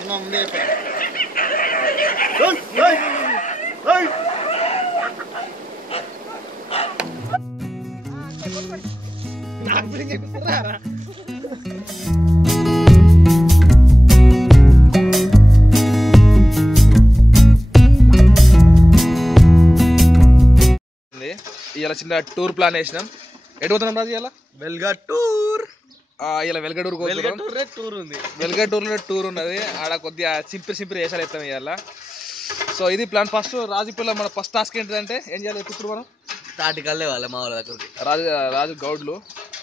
అన్న ముందే ఇలా చిన్న టూర్ ప్లాన్ వేసినాం. ఎటు పోతున్నాం రాజు? ఇలా వెల్గటూర్. ఇలా వెల్గటూర్ టూర్ ఉంది. వెల్గటూర్లో టూర్ ఉన్నది. ఆడ కొద్దిగా సింపిరి వేసాలు ఎత్తాం ఇవాళ. సో ఇది ప్లాన్. ఫస్ట్ రాజు పిల్ల మన ఫస్ట్ టాస్క్ ఏంటంటే ఏం చేయాలి? ఇప్పుడు మనం తాటి కళ్ళు ఇవ్వాలి మా వాళ్ళ దగ్గరికి. రాజు గౌడ్లు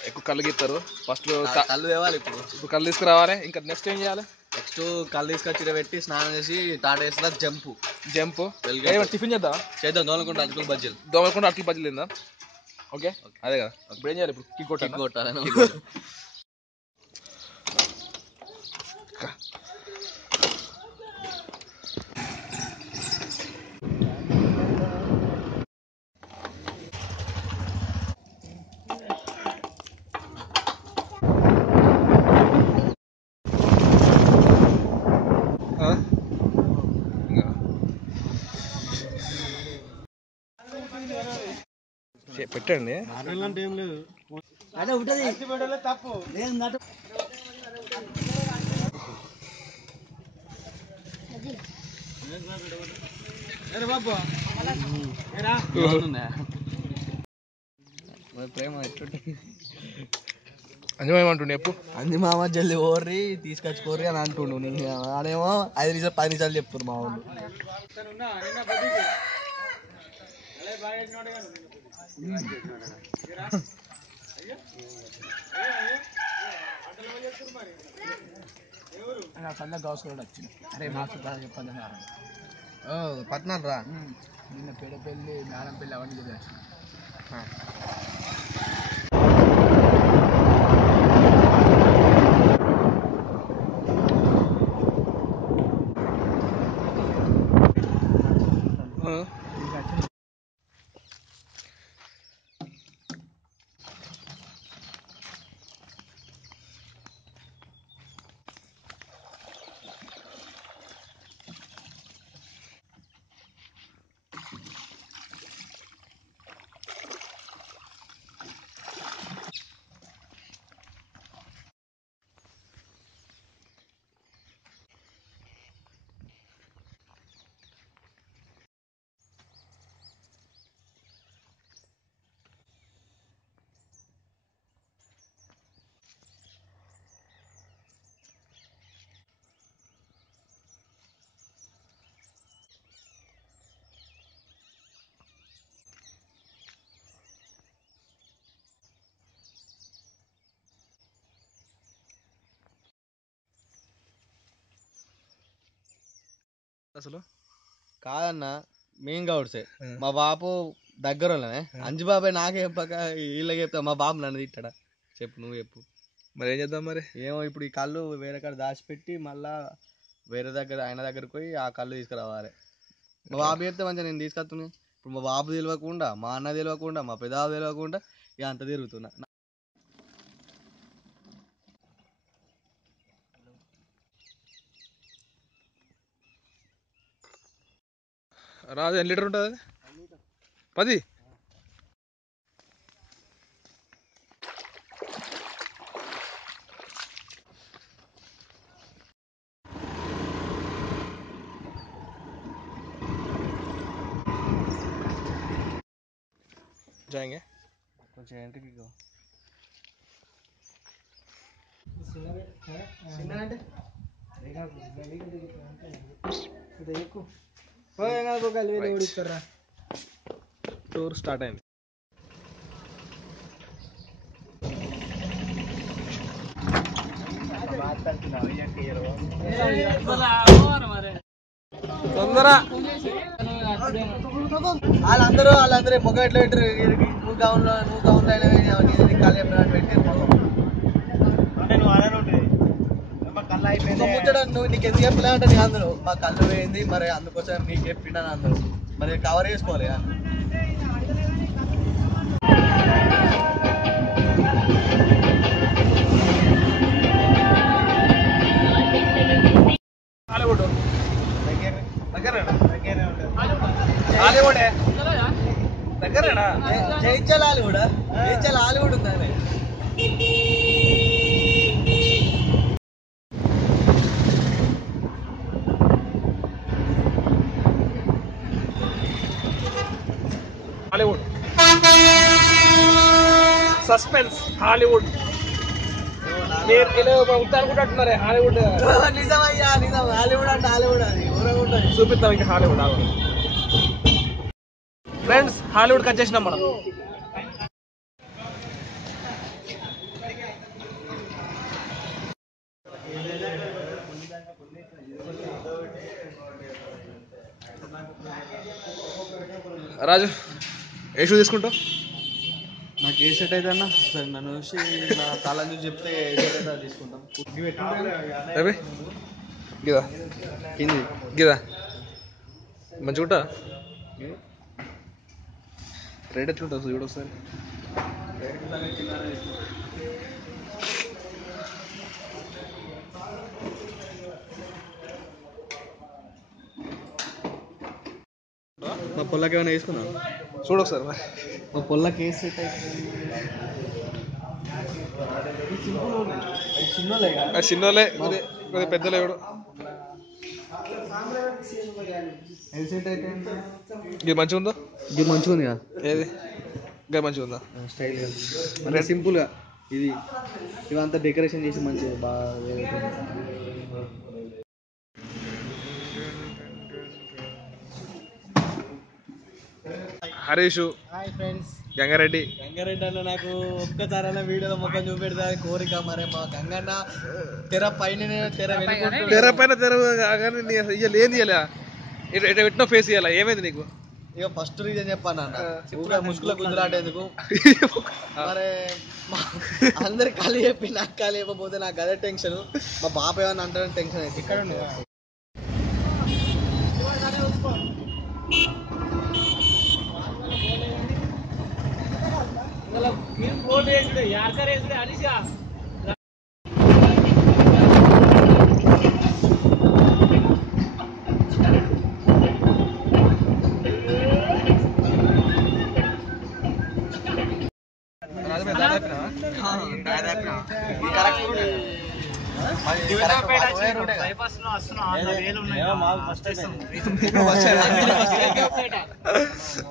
ఎక్కువ కళ్ళు గీస్తారు. ఫస్ట్ కళ్ళు తేవాలి. ఇప్పుడు కళ్ళు తీసుకురావాలి. ఇంకా నెక్స్ట్ ఏం చేయాలి? నెక్స్ట్ కళ్ళు తీసుకొచ్చి పెట్టి స్నానం చేసి టాటా వేసిన జంప్ టిఫిన్ చేద్దాం. దోమలకుంట అటుకులు బజ్జీలు తిందాం. ఓకే అదే కదా. ఇప్పుడు ఏం చేయాలి? ఇప్పుడు కిక్ కొట్టాలి. పెట్టండి. అంటే ఏం లేదు. తప్పు ప్రేమ అంజమేమంటుండే ఎప్పుడు అంది మామ జల్ది ఓర్రి తీసుకొచ్చుకోర్రి అని అంటుండు. ఆడేమో 5 నిమిషాలు 10 నిమిషాలు చెప్తారు మా వాళ్ళు. గౌస్కూడ వచ్చింది. అరే మాకు చెప్పాలి పట్నాలు రా. నిన్న పెడపల్లి మేడంపల్లి అవన్నీ వచ్చింది. అసలు కాదన్న మెయిన్ గౌడ్సే. మా బాపు దగ్గర వాళ్ళమే. అంజు బాబాయ్ నాకే చెప్పక వీళ్ళకి చెప్తా. మా బాబు నన్ను తిట్టాడా? చెప్పు, నువ్వు చెప్పు. మరి ఏం చేద్దాం? మరి ఏమో ఇప్పుడు ఈ కళ్ళు వేరే కాడ దాచిపెట్టి మళ్ళా వేరే దగ్గర ఆయన దగ్గరకు పోయి ఆ కళ్ళు తీసుకురావాలి. మా బాబు చెప్తే మంచిగా నేను తీసుకొస్తున్నా. ఇప్పుడు మా బాబు తెలియకుండా, మా అన్న తెలియకుండా, మా పెదాబు తెలియకుండా ఇక అంత తిరుగుతున్నా. రాజు ఎన్ని లీటర్ ఉంటుంది? 10. जाएंगे कुछ एंट्री की को टूर स्टार्ट अయింది. తొందర వాళ్ళందరూ మొగ ఎట్లా పెట్టారు? నువ్వు గౌన్లో కాళ్ళు ముచ్చట నువ్వు నీకు ఎందుకు చెప్పలే అంటే నేను అందరూ మా కళ్ళు పోయింది మరి అందుకోసం నీకు చెప్పిండని అందరూ మరి కవర్ చేసుకోవాలి. హాలీవుడ్ దగ్గరేనా జయించాలి హాలీవుడ్ జయించాలి హాలీవుడ్ ఉందని హాలీవుడ్ సస్పెన్స్ హాలీవుడ్ మీరు అనుకుంటున్నారే హాలీవుడ్ నిజమయ్యా నిజం హాలీవుడ్ అంటే హాలీవుడ్ అది ఉంటుంది చూపిస్తాం ఇంకా హాలీవుడ్ ఫ్రెండ్స్ హాలీవుడ్కి వచ్చేసినాం మనం రాజు ఏ షూ తీసుకుంటావు నాకు ఏ సెట్ అయితే అన్నా సరే నన్ను చూసి నా తాళం చూసి చెప్తే ఏ సెట్ అయితే అది తీసుకుంటాం గిదా కింది గిదా మంచిగుంటా రేట్ ఎట్లుంటుంది చూడు ఒకసారి మా పొల్లకి ఏమైనా వేసుకున్నా చూడు ఒకసారి మా పొల్లకి ఏ సెట్ అయితే చిన్నోళ్ళే కొద్దిగా పెద్దలే ఎవడు ఏ సెట్ అయితే ఇది మంచిగా ఉందా ఇది మంచిగా ఉంది కదా ఏది ఇంకా మంచిగా ఉందా స్టైల్గా అంటే సింపుల్గా ఇది ఇవంతా డెకరేషన్ చేసి మంచిగా బాగా హరీషు హాయ్ ఫ్రెండ్స్ గంగారెడ్డి అన్న నాకు ఒక్కసారైనా వీడియోలో ముఖం చూపెడతా కోరిక మరి మా గంగన్న తెర పైన తెర పైన తెర కానీ ఏంది ఇయ్యాల ఇట్లా పెట్టిన ఫేస్ ఇయ్యాల ఏమైంది నీకు ఇక ఫస్ట్ రీజన్ చెప్పాను అన్న ఊగా ముసుగులో గుంజులాటేందుకు మరి అందరు ఖాళీ చెప్పి నాకు ఖాళీ చెప్పకపోతే నాకు అదే టెన్షన్ మా బాప ఏమన్నా అంటారని టెన్షన్ అయితే ఇక్కడ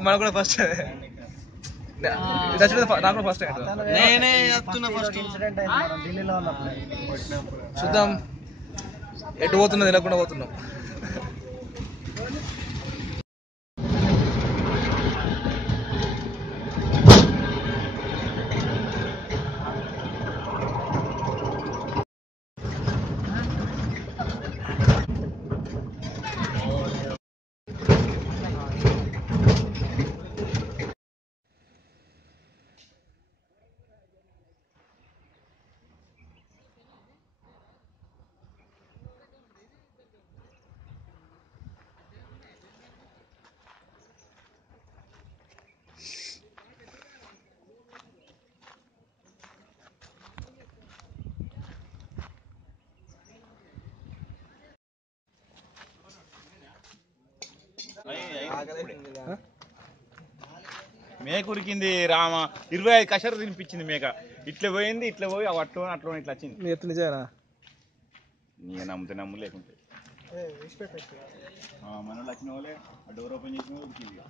మనకు కూడా ఫస్ట్ నాకు ఫస్ట్ నేనే చెప్తున్నా ఫస్ట్ చూద్దాం ఎటు పోతున్నది తెలియకుండా పోతున్నాం మేక ఉరికింది రామ 25 కషరు తినిపించింది మేక ఇట్లా పోయింది ఇట్లా పోయి అట్లా అట్లా ఇట్లా వచ్చింది నీ ఎత్తు నిజానా నీ నమ్ముతే నమ్ము లేకుంటే మనోళ్ళు వచ్చిన వాళ్ళే డోర్ ఓపెన్ చేసిన వాళ్ళు ఉరికింది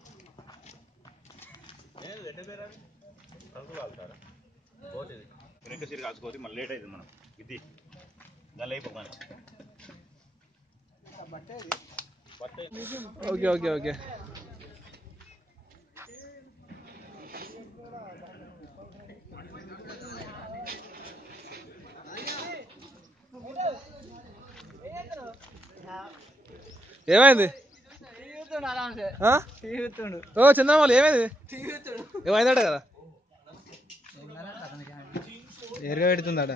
వెనక సీరు కాసుకోవచ్చు మళ్ళీ లేట్ అవుతుంది మనం ఇది దాని అయిపోయి ఓకే ఓకే ఓకే ఏమైంది ఓ చంద్రమాలు ఏమైంది ఏమైందట కదా ఎరగా పెడుతుందట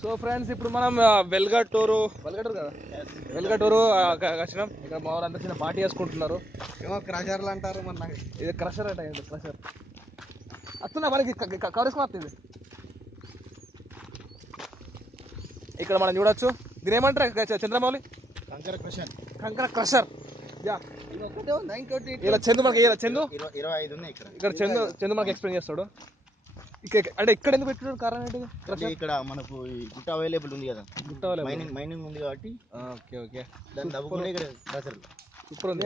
సో ఫ్రెండ్స్ ఇప్పుడు మనం వెల్గటూరు కదా వెల్గటూరు వచ్చినాం ఇక్కడ మా వాళ్ళంతా చిన్న పార్టీ చేసుకుంటున్నారు ఏమో క్రషర్లు అంటారు మరి నాకు ఇది క్రషర్ అట క్రషర్ వస్తున్నా మనకి కవరేసుకుని వస్తుంది ఇక్కడ మనం చూడొచ్చు. దీని ఏమంటారు చంద్రమౌళి? కంకర క్రషర్. యా, ఇలా చందు మనకి చందు ఇక్కడ చందు మనకి ఎక్స్ప్లెయిన్ చేస్తాడు. అంటే ఇక్కడ ఎందుకు పెట్టాడు, కారణం ఏంటి? ఇక్కడ మనకు గుట్ట అవైలబుల్ ఉంది కదా, గుట్ట మైనింగ్ ఉంది కాబట్టి ఓకే ఓకే దాన్ని తవ్వుకుంటే ఇక్కడ క్రషర్ సూపర్ ఉంది.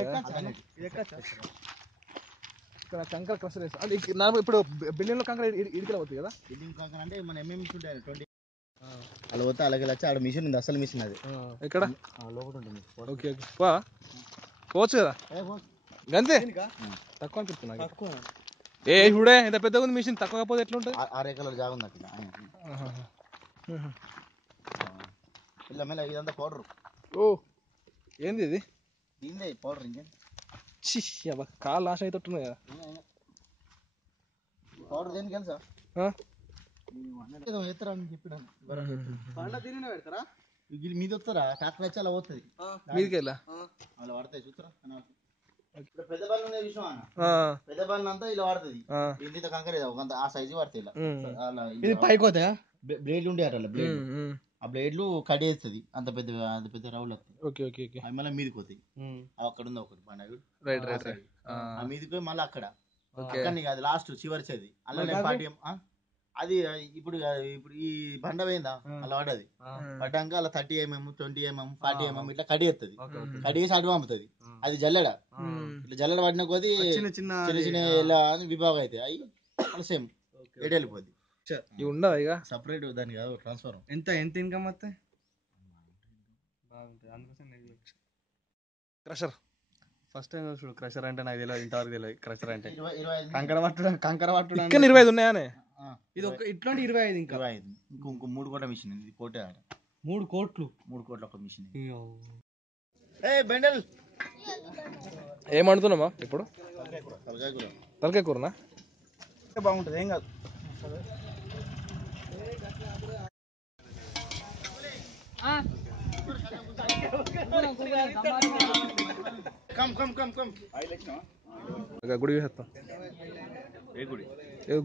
ఇక్కడ కంకర క్రషర్ అంటే ఇప్పుడు బిల్డింగ్ లో కంకర ఇడికలు అవుతుంది కదా. బిల్డింగ్ కంకర అంటే మన ఎంఎంస్ ఉంటాయి 20 అలా పోతే అలాగే వచ్చి ఆడ మిషన్ ఉంది, అసలు మిషన్ అది ఇక్కడ లోపల ఉంటుంది. ఓకే ఓకే పోవచ్చు కదా, అంతే తక్కువ అనిపిస్తుంది. ఏ ఇప్పుడే ఇంత పెద్దగా ఉంది మిషన్, తక్కువ కాకపోతే ఎట్లుంటుంది? 6 ఎకరాల జాగా ఉంది అక్కడ. ఇలా మెల్ల ఇదంతా పౌడర్. ఓ ఏంది ఇది? దీనిదే పౌడర్. ఇంకేం కాలు నాశనం అవుతున్నాయి కదా. పౌడర్ దేనికి తెలుసా? ఎత్తరా అని చెప్పినాను. పెడతారా మీద వస్తారా ట్రాక్టర్ వచ్చి అలా పోతుంది మీదికి వెళ్ళా అలా పడతాయి చూస్తారా. పెద్ద బళ్ళు ఉన్నాయి చూసినా, పెద్ద బళ్ళు అంతా ఇలా పడుతుంది. ఇంత కంకర ఆ సైజు పడతాయి ఇలా. ఇది పైకి పోతాయా? బ్లేడ్లు ఉండే అట్లా బ్లేడ్, ఆ బ్లేడ్లు కట్ చేస్తుంది. అంత పెద్ద రౌలు వస్తాయి. అవి మళ్ళీ మీదకి పోతాయి. అక్కడ ఉంది ఒకటి పండుగ, ఆ మీదకి మళ్ళీ అక్కడ అది లాస్ట్ చివరిచేది అలా పాటి. అది ఇప్పుడు ఈ బండ పోయిందా అలా పడ్డది. పడ్డాక అలా 30 mm 20 mm 40 mm ఇట్లా కడి చేస్తుంది. కడి చేసి అడుగు పంపుతుంది. అది జల్లెడ. ఇట్లా జల్లెడ పడిన కొద్ది చిన్న చిన్న ఇలా విభాగం అయితే అవి అలా సేమ్ ఎటు వెళ్ళిపోద్ది. ఇవి ఉండదు ఇక సపరేట్ దానికి కాదు ట్రాన్స్ఫర్. ఎంత ఇన్కమ్ వస్తాయి? క్రషర్ ఫస్ట్ టైం చూడు. క్రషర్ అంటే నాకు తెలియదు, ఇంతవరకు తెలియదు. క్రషర్ అంటే కంకర పట్టడం. ఇంకా 25 ఉన్నాయానే? ఇది ఒక ఇట్లాంటి 25 ఇంకా 25 ఇంకో 3 కోట్ల మిషన్. ఇది కోటే 3 కోట్లు ఒక మిషన్. బెండల్ ఏమంటున్నామా ఇప్పుడు? తలకాయ కూరనా? బాగుంటుంది, ఏం కాదు. గుడి వేస్తాం. ఏ గుడి?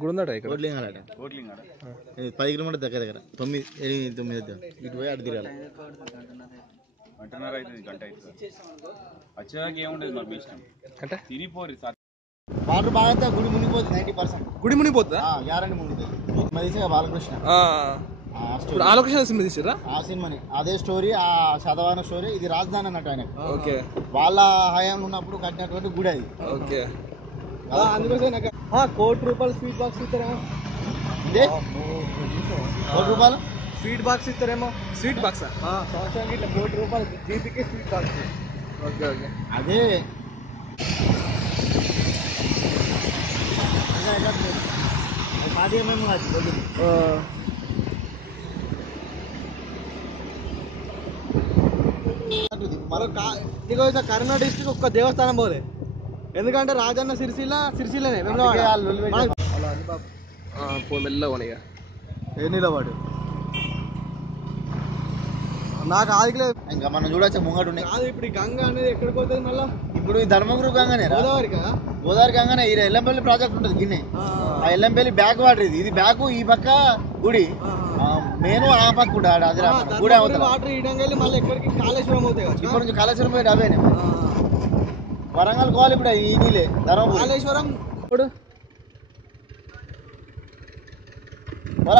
గుడి ఉందట ఇక్కడ. 10 కిలోమీటర్ దగ్గర 9 ఇటు పోయి అటు తిరగాలి. అంటే వాటర్ బాగా గుడి మునిగిపోతుంది 90%. గుడి మునిగిపోతుందా? గ్యారంటీ మునిగిపోతుంది. బాలకృష్ణ ఆలోకృష్ణ సినిమా తీసారా? ఆ సినిమాని అదే స్టోరీ, ఆ శతవాన స్టోరీ. ఇది రాజధాని అన్నట్టు ఆయన ఓకే వాళ్ళ హయాంలో ఉన్నప్పుడు కట్టినటువంటి గుడి అది. ఓకే అందుకోసం ₹1,00,00,000 స్వీట్ బాక్స్ ఇస్తారా? ఇదే ₹1,00,00,000 స్వీట్ బాక్స్ ఇస్తారేమో. స్వీట్ బాక్స్ సంవత్సరానికి ఇట్లా ₹1,00,00,000 జీపీకే స్వీట్ బాక్స్. ఓకే ఓకే అదే మేము కరీంనగర్ డిస్ట్రిక్ట్ ఒక్క దేవస్థానం పోలే. ఎందుకంటే రాజన్న సిరిసిల్లనే మెల్లగా ఏ నిలబడు నాకు ఆదిలేదు. ఇంకా మనం చూడొచ్చు ముంగట ఉన్నాయి. కాదు ఇప్పుడు ఈ గంగ అనేది ఎక్కడికి పోతుంది మళ్ళీ? ఇప్పుడు ఈ ధర్మగురు గంగనే, గోదావరి కదా. గోదావరి గంగనే. ఈ ఎల్లంపల్లి ప్రాజెక్ట్ ఉంటుంది గిన్నె. ఆ ఎల్లంపల్లి బ్యాక్ వాటర్ ఇది బ్యాక్, ఈ పక్క గుడి మెయిన్, ఆ పక్క గుడి వాటర్ ఇడంగా మళ్ళీ ఎక్కడికి కాళేశ్వరం అవుతాయి కదా. ఇప్పుడు నుంచి కాళేశ్వరం పోయి అవేనే వరంగల్ కోవాలి. ఇప్పుడు ఈ నీళ్ళే ధర్మపురి కాళేశ్వరం. ఇప్పుడు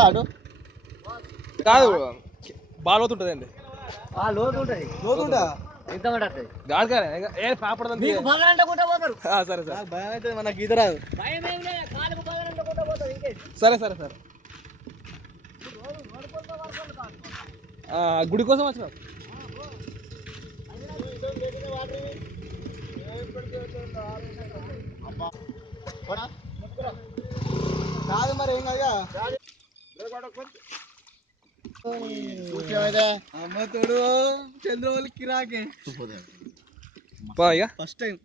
అటు కాదు బాగా లోతుంటదండి. లోతు ఉంటుంది. సరే సరే భయం అయితే మనకి ఈత రాదు. సరే సరే సరే గుడి కోసం వచ్చిన కాదు మరి ఏం కదా. అమ్మతోడు చంద్రవల్లి కిరాకే ఫస్ట్ టైం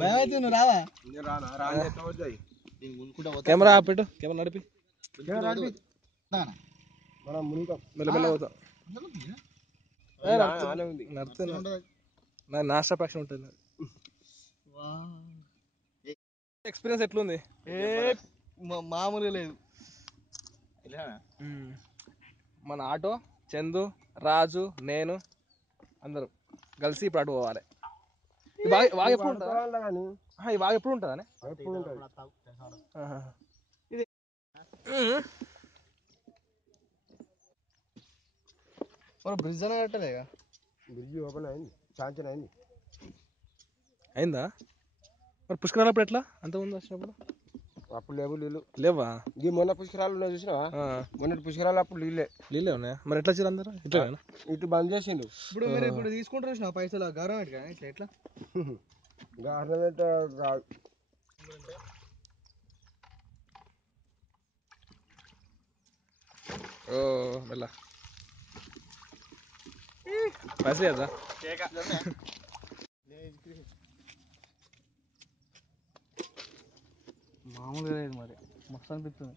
భయం అయితే నువ్వు రావా? కెమెరా పెట్టు, కెమెరా నడిపి మెల్లమెల్ల పోతా. నాస్టా ప్యాక్షన్ ఉంటుంది. ఎక్స్పీరియన్స్ ఎట్లుంది? మామూలుగా లేదు. మన ఆటో చందు రాజు నేను అందరూ కలిసి ఇప్పుడు అటు పోవాలి. ఈ బాగా ఎప్పుడు ఉంటుందా? ఈ బాగా ఎప్పుడు ఉంటుందా? ఇది బ్రిడ్జ్ అనే కట్టలేగా? బ్రిడ్జ్ ఓపెన్ అయింది, శాంక్షన్ అయింది. అయిందా? మరి పుష్కరాలు అప్పుడు ఎట్లా అంత ముందు వచ్చినప్పుడు? అప్పుడు లేవు నీళ్ళు. లేవా? ఈ మొన్న పుష్కరాలు ఉన్నాయి చూసినావా? మొన్నటి పుష్కరాలు అప్పుడు నీళ్ళే ఉన్నాయా? మరి ఎట్లా వచ్చారు అందరూ? ఇట్లా ఇటు బంద్ చేసిండు. ఇప్పుడు మీరు ఇప్పుడు తీసుకుంటారు చూసినా పైసలు గవర్నమెంట్ కానీ ఇట్లా ఎట్లా? గవర్నమెంట్ కాదు. ఓ మెల్ల పైసలు కదా మామూలుగా లేదు మరి, మస్తు అనిపిస్తుంది.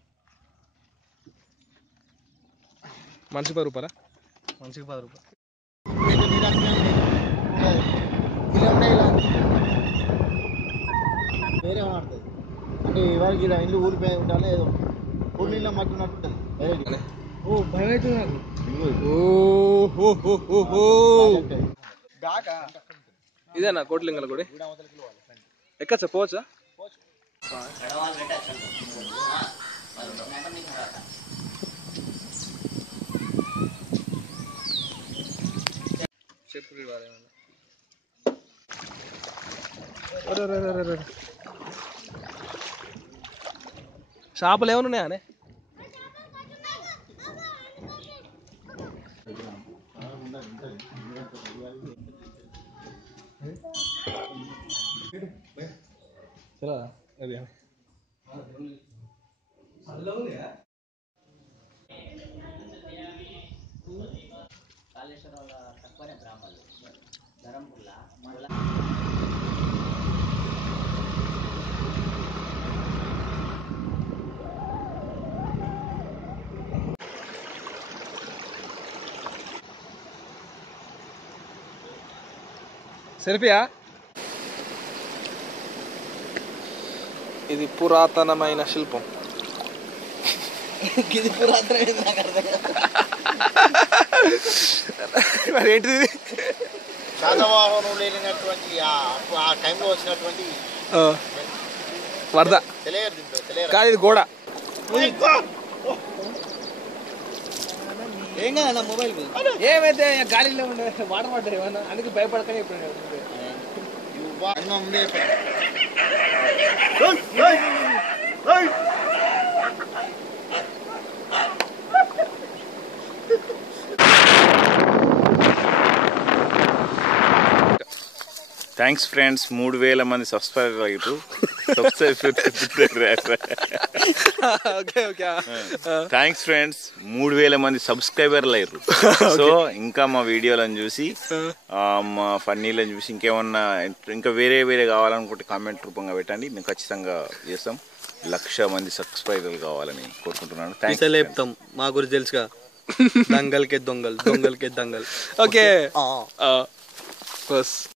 మనిషికి 10 రూపాయలా? మనిషికి 10 రూపాయలు. వేరే మాడుతుంది అంటే ఇవాళ ఇలా ఇల్లు ఊరిపోయి ఉండాలి, ఏదో ఊరి నీళ్ళ మట్టి ఉన్నట్టుంటుంది. ఓ భయం అవుతుంది నాకు. ఇదేనా కోట్లింగల గుడి? ఎక్కచ్చా పోవచ్చా? షాపులు ఏమైనా ఉన్నాయా? సెల్ఫియా? ఇది పురాతనమైన శిల్పం. ఇది పురాతనమైన నాకు అర్థం కాదు. మరి ఏంటిది? శాతవాహనులు లేనటువంటి ఆ టైంలో వచ్చినటువంటి వరద కాదు, ఇది గోడ. ఏం కదా మొబైల్ ఏమైతే గాలిలో ఉండే వాటర్ పడ్డాయి ఏమన్నా, అందుకు భయపడకనే ఇప్పుడు ముందే థ్యాంక్స్ ఫ్రెండ్స్, 3000 మంది సబ్స్క్రైబర్ అయ్యారు. థ్యాంక్స్ ఫ్రెండ్స్, 3000 మంది సబ్స్క్రైబర్లు అయ్యారు. సో ఇంకా మా వీడియోలను చూసి మా ఫన్నీలను చూసి ఇంకా వేరే కావాలనుకుంటే కామెంట్ రూపంగా పెట్టండి, మేము ఖచ్చితంగా చేస్తాం. 1,00,000 మంది సబ్స్క్రైబర్లు కావాలని కోరుకుంటున్నాను. థ్యాంక్స్. చెప్తాం మా గురించి తెలుసుగా, దంగల్కే దొంగల్, దొంగల్కే దంగల్. ఓకే.